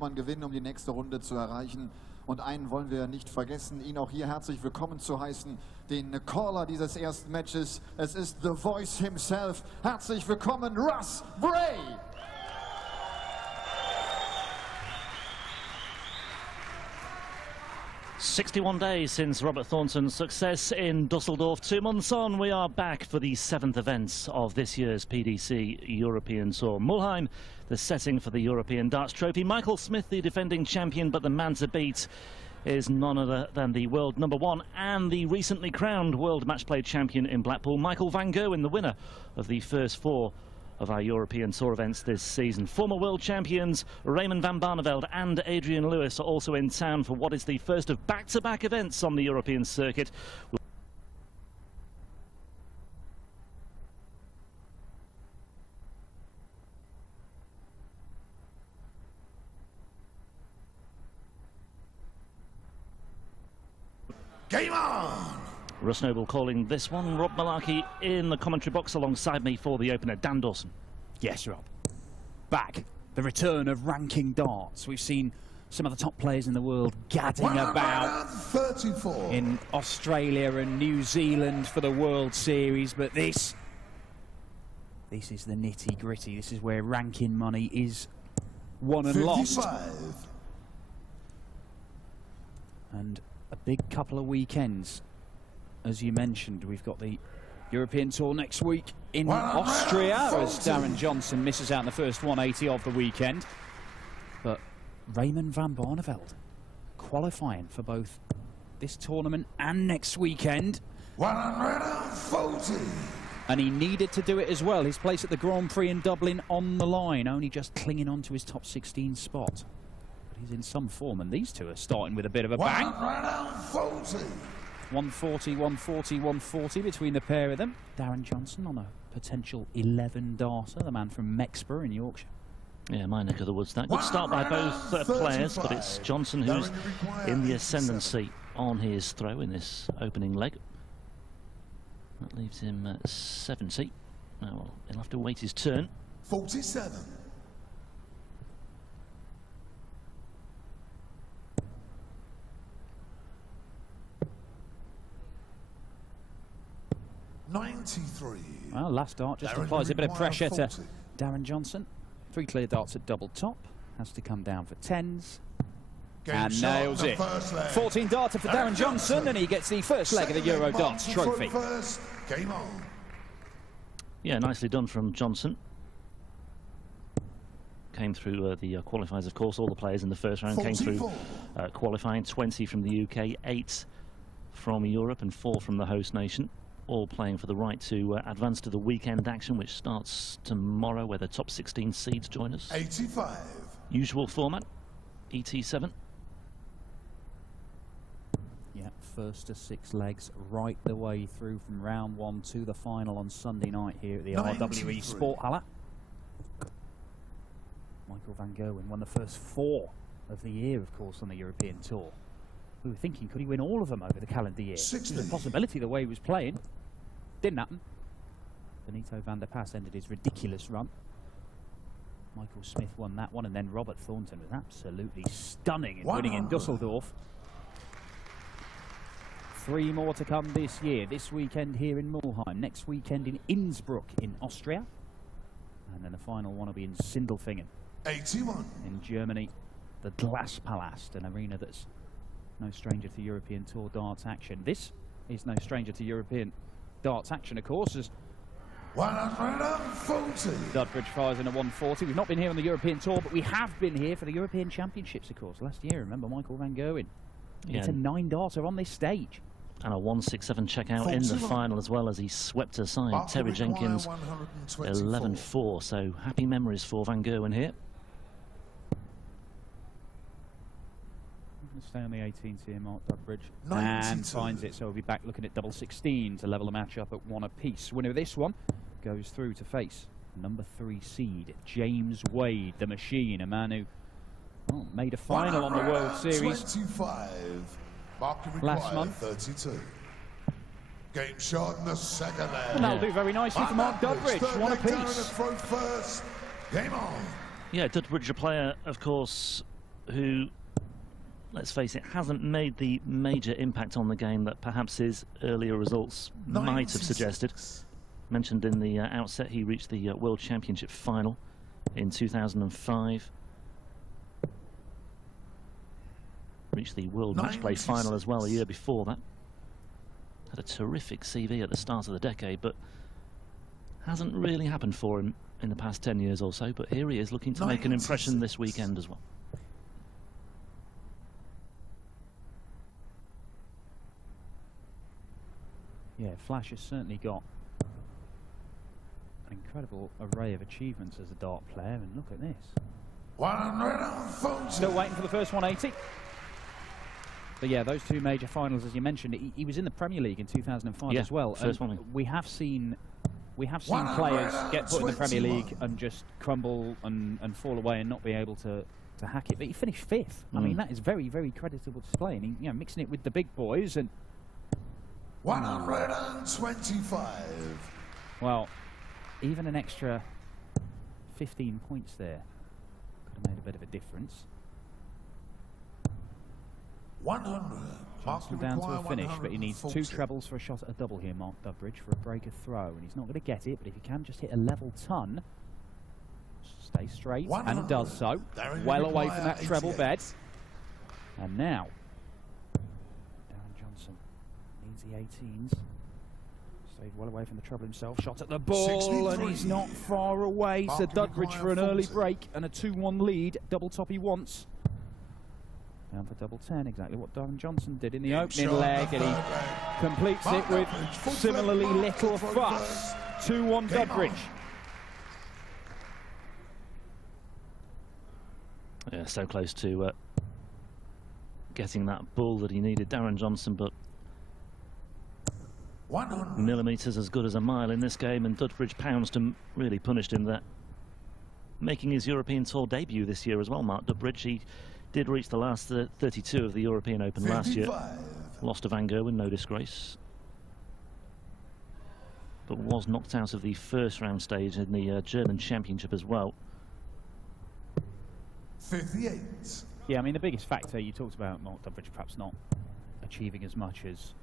man gewinnen, um die nächste Runde zu erreichen. Und einen wollen wir nicht vergessen, ihn auch hier herzlich willkommen zu heißen, den Caller dieses ersten Matches. Es ist The Voice himself. Herzlich willkommen, Russ Bray! 61 days since Robert Thornton's success in Dusseldorf. 2 months on, we are back for the 7th events of this year's PDC European Tour. Mulheim, the setting for the European Darts Trophy. Michael Smith, the defending champion, but the man to beat is none other than the world #1 and the recently crowned world match play champion in Blackpool, Michael van Gerwen, the winner of the first 4 of our European Tour events this season. Former world champions Raymond van Barneveld and Adrian Lewis are also in town for what is the first of back-to-back events on the European circuit. Game on! Russ Noble calling this one. Rob Malarkey in the commentary box alongside me for the opener. Dan Dawson. Yes, Rob. Back. The return of ranking darts. We've seen some of the top players in the world gadding about 34 in Australia and New Zealand for the World Series, but this is the nitty-gritty. This is where ranking money is won and 55. lost. And a big couple of weekends. As you mentioned, we've got the European Tour next week in Austria, as Darren Johnson misses out in the first 180 of the weekend. But Raymond van Barneveld qualifying for both this tournament and next weekend. 140. And he needed to do it as well. His place at the Grand Prix in Dublin on the line, only just clinging on to his top 16 spot. But he's in some form, and these two are starting with a bit of a bang. 140. 140, 140, 140 between the pair of them. Darren Johnson on a potential 11-darter, the man from Mexborough in Yorkshire. Yeah, my neck of the woods. That good start by both players, but it's Johnson who's in the ascendancy on his throw in this opening leg. That leaves him at 70. Oh, well, he'll have to wait his turn. 47. Well, last dart just applies a bit of pressure to Darren Johnson. 3 clear darts at double top. Has to come down for 10s. And nails it. 14 darter for Darren Johnson, and he gets the first leg of the Euro Darts Trophy. Game on. Yeah, nicely done from Johnson. Came through the qualifiers, of course. All the players in the first round came through qualifying. 20 from the UK, 8 from Europe, and 4 from the host nation. All playing for the right to advance to the weekend action, which starts tomorrow, where the top 16 seeds join us. 85. Usual format, ET7. Yeah, first of 6 legs right the way through from round 1 to the final on Sunday night here at the 93. RWE Sporthalle. Michael van Gerwen won the first 4 of the year, of course, on the European Tour. We were thinking, could he win all of them over the calendar year? 60. There's a possibility the way he was playing. Didn't happen. Benito van der Pas ended his ridiculous run. Michael Smith won that one, and then Robert Thornton was absolutely stunning in winning in Dusseldorf. 3 more to come this year. This weekend here in Mulheim, next weekend in Innsbruck in Austria, and then the final one will be in Sindelfingen 81. in Germany. The Glaspalast, an arena that's no stranger to European Tour darts action. This is no stranger to European darts action, of course, as 140. Dudbridge fires in a 140. We've not been here on the European Tour, but we have been here for the European Championships, of course. Last year, remember, Michael van Gerwen. Yeah. It's a 9-darter on this stage. And a 167 checkout in the final, as well as he swept aside Terry Jenkins 11-4. So happy memories for van Gerwen here. Stay on the 18th here, Mark Dudbridge. 92. And finds it, so we'll be back looking at double 16 to level the match up at 1 apiece. Winner of this one goes through to face number 3 seed, James Wade, the machine, a man who made a final on the World Series 25. last month. 32. Game shot in the second leg. And that'll do very nicely for Mark Dudbridge, 1 apiece. First. Game on. Yeah, Dudbridge, a player, of course, who, let's face it, hasn't made the major impact on the game that perhaps his earlier results might have suggested. Mentioned in the outset, he reached the World Championship final in 2005. Reached the World Match Play final as well a year before that. Had a terrific CV at the start of the decade, but hasn't really happened for him in the past 10 years or so. But here he is looking to make an impression this weekend as well. Yeah, Flash has certainly got an incredible array of achievements as a dart player, and look at this. 140. Still waiting for the first 180. But yeah, those two major finals, as you mentioned, he was in the Premier League in 2005 as well. First one. We have seen players get put in the Premier League and just crumble and fall away and not be able to hack it. But he finished 5th. I mean, that is very, very creditable display. And he, you know, mixing it with the big boys and 125. Well, even an extra 15 points there could have made a bit of a difference. 100. Johnson down to a finish, but he needs 2 trebles for a shot at a double here, Mark Dudbridge, for a breaker throw. And he's not going to get it, but if he can just hit a level ton, stay straight, and does so. Well away from that treble bed. And now, Darren Johnson needs the 18s. Stayed well away from the treble himself. Shot at the ball, and he's not far away. So Dudbridge for an early break and a 2-1 lead. Double top he wants. Down for double 10, exactly what Darren Johnson did in the opening leg, and he completes it with similarly little fuss. 2-1 Dudbridge. Yeah, so close to getting that ball that he needed, Darren Johnson, but 100. millimetres as good as a mile in this game, and Dudbridge pounced and really punished him there. Making his European Tour debut this year as well, Mark Dudbridge. He did reach the last 32 of the European Open 55. Last year. Lost to Van Gerwen, no disgrace. But was knocked out of the first round stage in the German Championship as well. 58. Yeah, I mean, the biggest factor, you talked about Mark Dudbridge perhaps not achieving as much as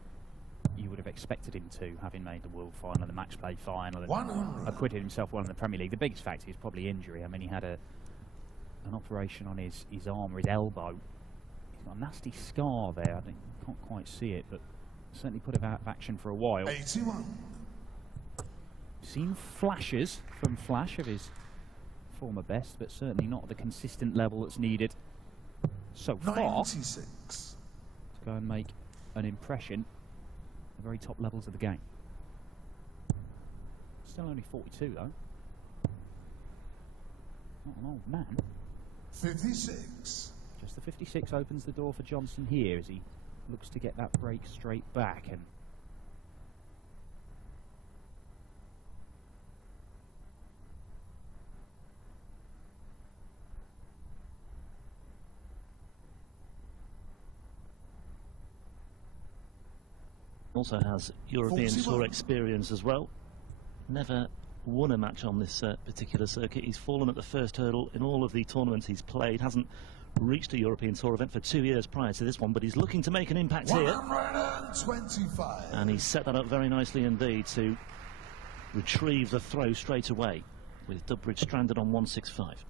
you would have expected him to, having made the World Final and the Match Play Final and acquitted himself well in the Premier League. The biggest factor is probably injury. I mean, he had an operation on his arm or his elbow. He's got a nasty scar there. I can't quite see it, but certainly put him out of action for a while. 81. Seen flashes from Flash of his former best, but certainly not at the consistent level that's needed so far 96. to go and make an impression at the very top levels of the game. Still only 42 though. Not an old man. 56. Just the 56 opens the door for Johnson here as he looks to get that break straight back. And also has European 41. Tour experience as well. Never won a match on this particular circuit. He's fallen at the first hurdle in all of the tournaments he's played. Hasn't reached a European Tour event for 2 years prior to this one, but he's looking to make an impact here. 125. And he's set that up very nicely indeed to retrieve the throw straight away, with Dudbridge stranded on 165.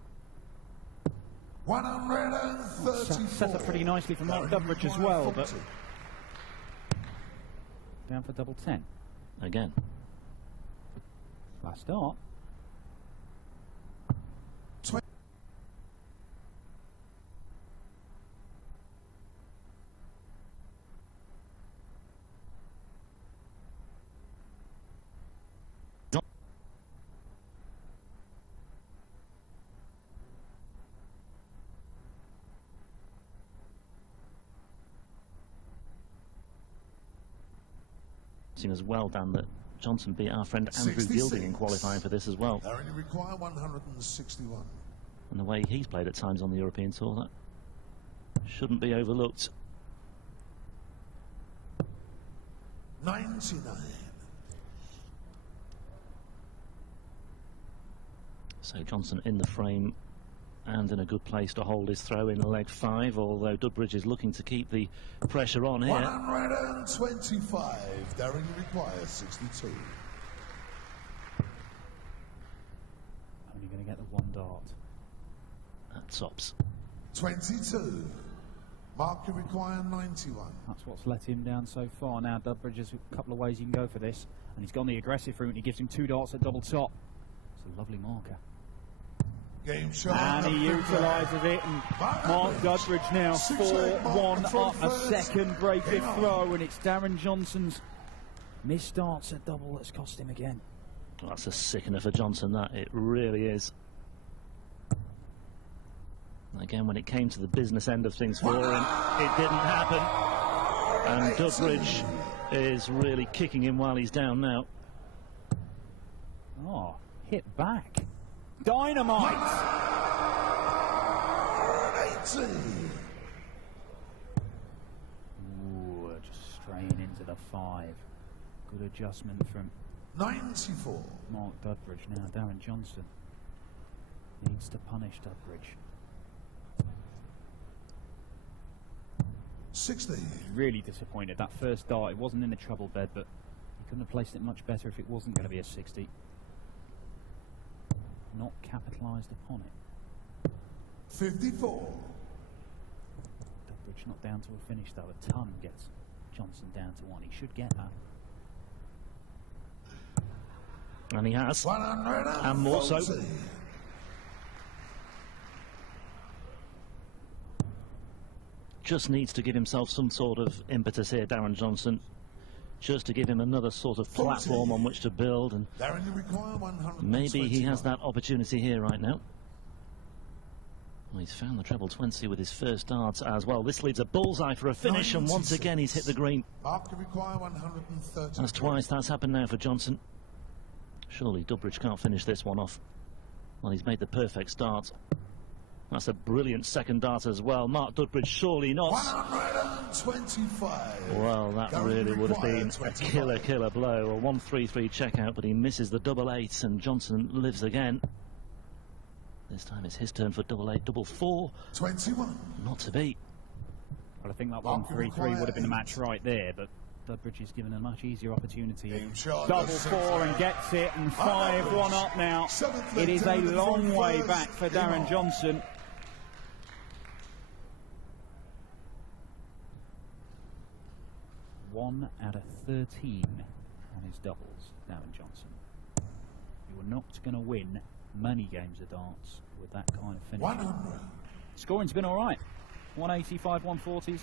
134. set up pretty nicely for Mark Dudbridge as well, but down for double 10 again. Last start. As well, Dan, that Johnson beat our friend Andrew 66. Gilding in qualifying for this as well. They only require 161. And the way he's played at times on the European Tour, that shouldn't be overlooked. 99. So Johnson in the frame and in a good place to hold his throw in leg 5, although Dudbridge is looking to keep the pressure on here. 125. Darren requires 62. Only going to get the 1 dart. That tops. 22. Mark require 91. That's what's let him down so far. Now Dudbridge has a couple of ways he can go for this, and he's gone the aggressive route, and he gives him 2 darts at double top. It's a lovely marker. Game shot. And he utilises it, and Mark Dudbridge now 4-1 up, a second breaker throw, and it's Darren Johnson's missed darts at double that's cost him again. Well, that's a sickener for Johnson, that. It really is. Again, when it came to the business end of things for him, it didn't happen. And Dudbridge is really kicking him while he's down now. Oh, hit back. Dynamite! 80. Ooh, just straying into the 5. Good adjustment from 94. Mark Dudbridge. Now Darren Johnson needs to punish Dudbridge. 60. Really disappointed. That first dart, it wasn't in the trouble bed, but he couldn't have placed it much better if it wasn't going to be a 60. Not capitalised upon it. 54. Dudbridge not down to a finish though. A ton gets Johnson down to 1. He should get that. And he has. 140. And more so. Just needs to give himself some sort of impetus here, Darren Johnson. Just to give him another sort of platform on which to build, and maybe he has that opportunity here right now. Well, he's found the treble 20 with his first darts as well. This leaves a bullseye for a finish, and once again he's hit the green. That's twice that's happened now for Johnson. Surely Dudbridge can't finish this one off. Well, he's made the perfect start. That's a brilliant second dart as well. Mark Dudbridge, surely not. 125. Well, that really would have been a killer blow. A 1-3-3 checkout, but he misses the double 8, and Johnson lives again. This time it's his turn for double 8, double 4. 21. Not to be. Well, I think that 1-3-3 would have been the match right there, but Dudbridge is given a much easier opportunity. Double 4 and gets it, and 5-1 up now. It is a long way back for Darren Johnson. One out of 13 on his doubles, Darren Johnson. You are not going to win many games of darts with that kind of finish. 100. Scoring's been all right. 185, 140s.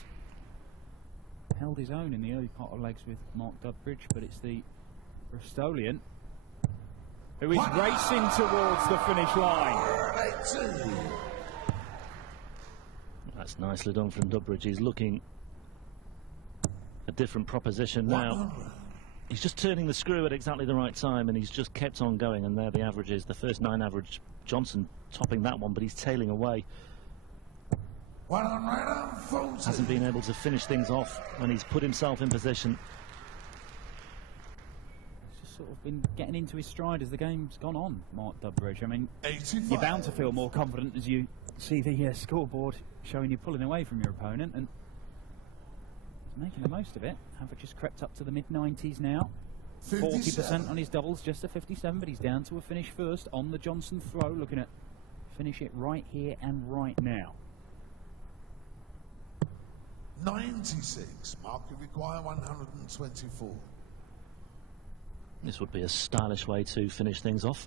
Held his own in the early part of legs with Mark Dudbridge, but it's the Bristolian who is racing towards the finish line. That's nicely done from Dudbridge. He's looking a different proposition now. He's just turning the screw at exactly the right time, and he's just kept on going, and there the average is. The first 9 average, Johnson topping that one, but he's tailing away. 140. Hasn't been able to finish things off when he's put himself in position. He's just sort of been getting into his stride as the game's gone on, Mark Dudbridge. I mean, 85. you're bound to feel more confident as you see the scoreboard showing you pulling away from your opponent, and he's making the most of it. Average has crept up to the mid-90s now. 40% on his doubles, just a 57, but he's down to a finish first on the Johnson throw, looking at finish it right here and right now. 96. Mark will require 124. This would be a stylish way to finish things off.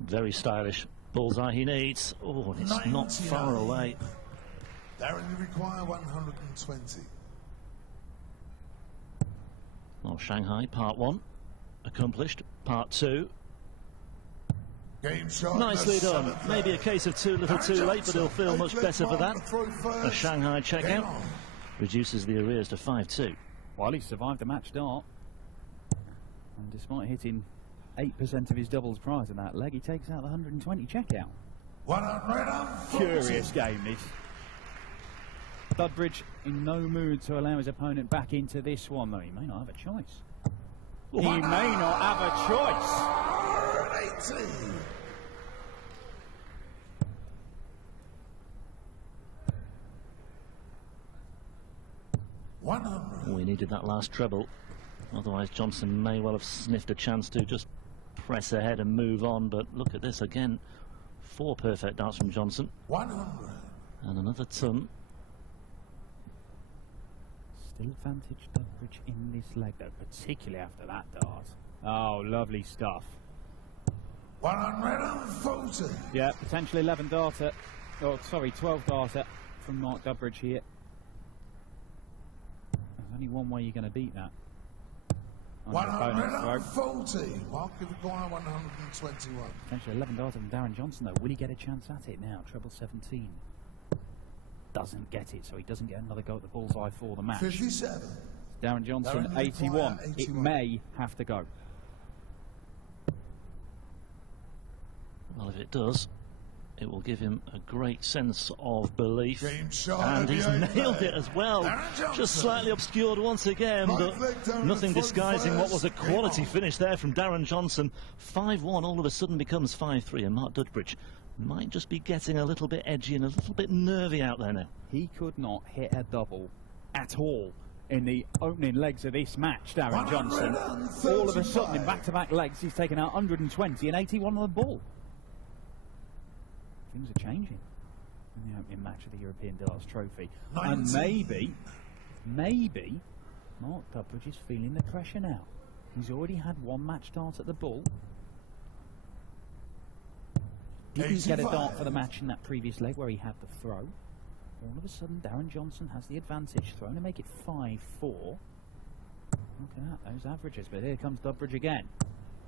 Very stylish. Bullseye he needs. Oh, and it's not far away. Darren, you require 120. Well, Shanghai, part 1. Accomplished. Part 2. Game shot. Nicely done. Maybe a case of too little too late, but he'll feel much better for that. A Shanghai checkout reduces the arrears to 5-2. Well, he survived the match dart, and despite hitting 8% of his doubles prior to that leg, he takes out the 120 checkout. 140. Curious game, this. Dudbridge in no mood to allow his opponent back into this one, though he may not have a choice. He may not have a choice. 100. We needed that last treble. Otherwise, Johnson may well have sniffed a chance to just press ahead and move on. But look at this again. 4 perfect darts from Johnson. 100. And another ton. Still advantage Dudbridge in this leg, though, particularly after that dart. Oh, lovely stuff. 140. Yeah, potentially 11 darter. Oh, sorry, 12 darter from Mark Dudbridge here. There's only one way you're going to beat that. 140. Market require 121. Potentially 11 darter from Darren Johnson, though. Will he get a chance at it now? Treble 17. Doesn't get it, so he doesn't get another go at the bullseye for the match. 57. Darren Johnson, 81. It may have to go. Well, if it does, it will give him a great sense of belief. And And he's nailed it as well. Just slightly obscured once again, but nothing disguising what was a quality finish there from Darren Johnson. 5-1 all of a sudden becomes 5-3, and Mark Dudbridge might just be getting a little bit edgy and a little bit nervy out there now. He could not hit a double at all in the opening legs of this match, Darren Johnson. All of a sudden, in back-to-back legs, he's taken out 120 and 81 on the ball. Things are changing in the opening match of the European Darts Trophy. 19. And maybe, Mark Dudbridge is feeling the pressure now. He's already had 1 match dart at the bull. Didn't get a dart for the match in that previous leg where he had the throw. All of a sudden, Darren Johnson has the advantage, throwing to make it 5-4. Look at that, those averages. But here comes Dudbridge again.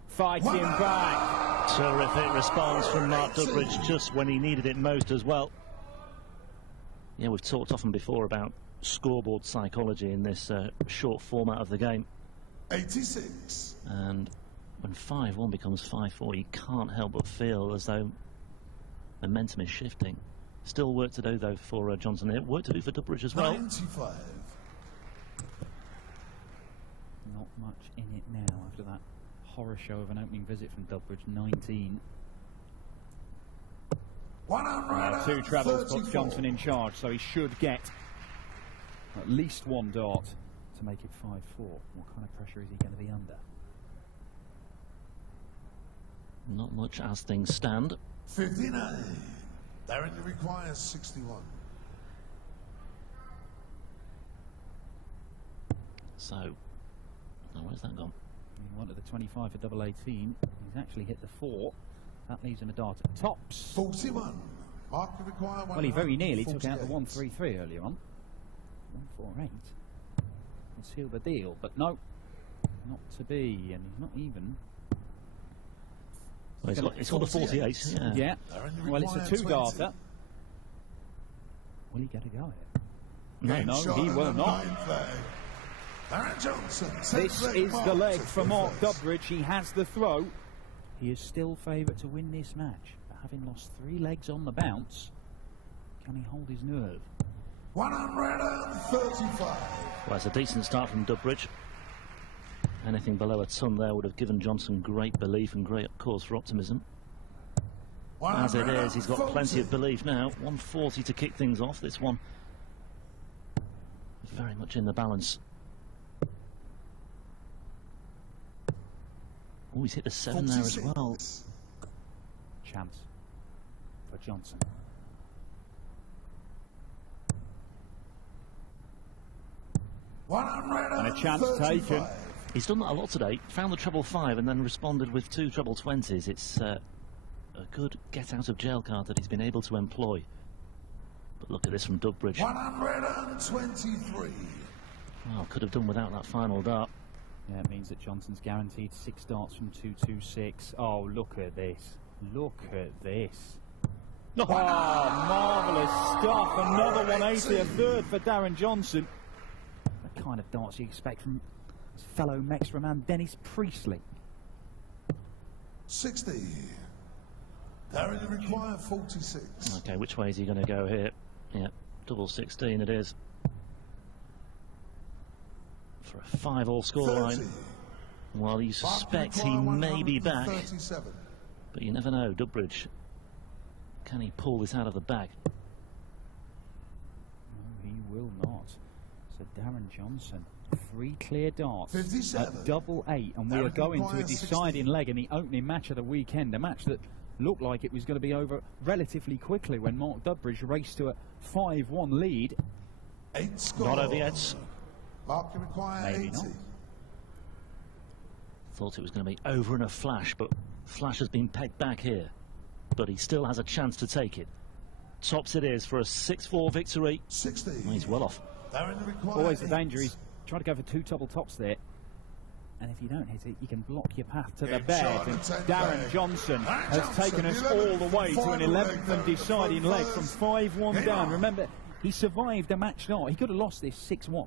Fighting back. Terrific response from Mark Dudbridge just when he needed it most as well. Yeah, we've talked often before about scoreboard psychology in this short format of the game. 86. And when 5-1 becomes 5-4, you can't help but feel as though momentum is shifting. Still work to do, though, for Johnson here. Work to do for Dudbridge as well. 95. Not much in it now after that horror show of an opening visit from Dudbridge. 19. 2 trebles puts Johnson in charge, so he should get at least 1 dart to make it 5-4. What kind of pressure is he going to be under? Not much as things stand. 59. Darren requires 61. So, now where's that gone? He wanted the 25 for double 18. He's actually hit the 4. That leaves him a dart at tops. 41. Market require 148. Well, he very nearly took out the 133 earlier on. 148. Will seal the deal, but no, not to be, and he's not even. Well, it's got the 48. Yeah. Well, it's a 2-darter. Will he get a go at it? No, he will not. This is the leg for Mark Dudbridge. He has the throw. He is still favourite to win this match, but having lost 3 legs on the bounce, can he hold his nerve? 135. Well, it's a decent start from Dudbridge. Anything below a ton there would have given Johnson great belief and great cause for optimism. As it is, he's got plenty of belief now. 140 to kick things off. This one very much in the balance. Oh, he's hit the 7 there as well. Chance for Johnson. And a chance taken. He's done that a lot today. Found the treble 5 and then responded with 2 treble 20s. It's a good get out of jail card that he's been able to employ. But look at this from Dudbridge. 123. Well, could have done without that final dart. Yeah, it means that Johnson's guaranteed 6 darts from 226. Oh, look at this. Look at this. Oh, marvellous stuff. Another 180, a third for Darren Johnson. The kind of darts you expect from his fellow Mextra man Dennis Priestley. 60. Darren require 46. Okay, which way is he going to go here? Yeah, double 16 it is. For a 5-all scoreline. Well, you suspect he may be back. 37. But you never know, Dudbridge. Can he pull this out of the bag? No, he will not. So Darren Johnson, 3 clear darts 57. at double 8, and we are going to a deciding leg in the opening match of the weekend, a match that looked like it was going to be over relatively quickly when Mark Dudbridge raced to a 5-1 lead. 8 score. Not over yet. Mark can require Maybe 80. not. Thought it was going to be over in a flash, but Flash has been pegged back here. But he still has a chance to take it. Tops it is for a 6-4 victory. 60. Well, he's well off. Darren requires Always the 80. danger, he's trying to go for 2 double tops there. And if you don't hit it, you can block your path to the Game bed. shot, And 10 Darren bag. Johnson Darren has Johnson, taken us 11, all the way to an final 11th leg, and deciding leg from first. 5-1 Game down. on. Remember, he survived a match start. He could have lost this 6-1.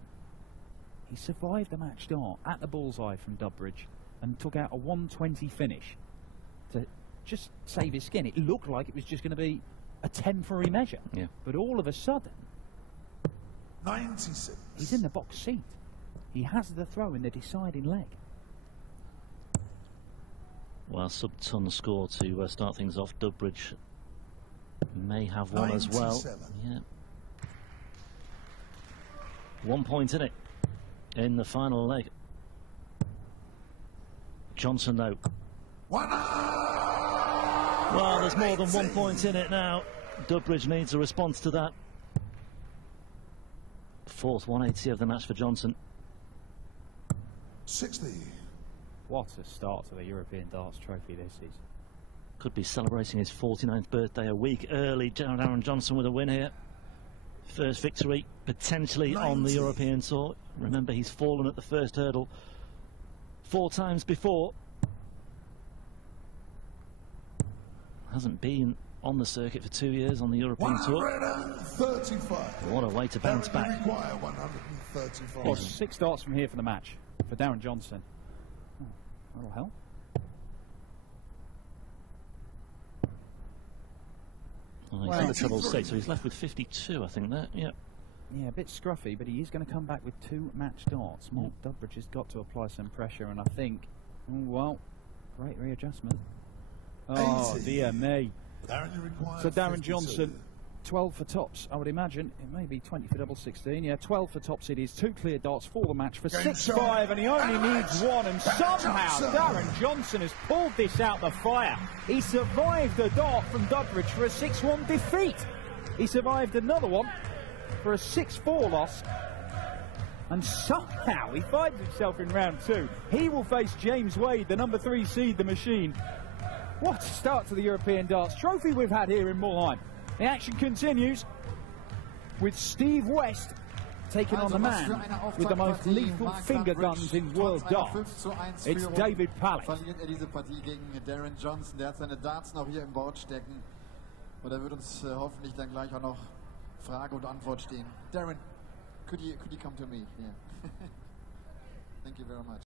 He survived the match start at the bullseye from Dudbridge and took out a 120 finish to just save his skin. It looked like it was just going to be a temporary measure. Yeah. But all of a sudden, 96. he's in the box seat. He has the throw in the deciding leg. Well, sub-ton score to start things off. Dudbridge may have one as well. 97. Yeah. 1 point in it in the final leg. Johnson, though. Well, there's more than 1 point in it now. Dudbridge needs a response to that. 4th 180 of the match for Johnson. 60. What a start to the European Darts Trophy this season. Could be celebrating his 49th birthday a week early. Darren Johnson with a win here. First victory potentially on the 90. European Tour. Remember, he's fallen at the first hurdle 4 times before. Hasn't been on the circuit for 2 years on the European Tour. 135. What a way to bounce Darren back. require 135. Well, 6 darts from here for the match for Darren Johnson. Oh, that'll help. Oh, he's Well, had a treble 6, so he's left with 52, I think. That, yeah. Yeah, a bit scruffy, but he is going to come back with 2 match darts. Mark Dudbridge has got to apply some pressure, and I think, oh, well, great readjustment. Oh, 80. dear me. Darren, you require So Darren 52. Johnson, 12 for tops, I would imagine. It may be 20 for double 16. Yeah, 12 for tops it is. 2 clear darts for the match for Game 6-5, shot. and he only And needs match. 1. And Darren somehow Johnson. Darren Johnson has pulled this out the fire. He survived the dart from Dudbridge for a 6-1 defeat. He survived another one for a 6-4 loss. And somehow he finds himself in round 2. He will face James Wade, the number 3 seed, the machine. What a start to the European Darts Trophy we've had here in Mulheim. The action continues with Steve West taking on the man with the most lethal finger guns in world darts. It's David Pallet. Verliert diese Partie gegen Darren Johnson. Der hat seine Darts noch hier im Board stecken. Und da wird uns hoffentlich dann gleich auch noch Frage und Antwort stehen. Darren, could you come to me? Yeah. Thank you very much.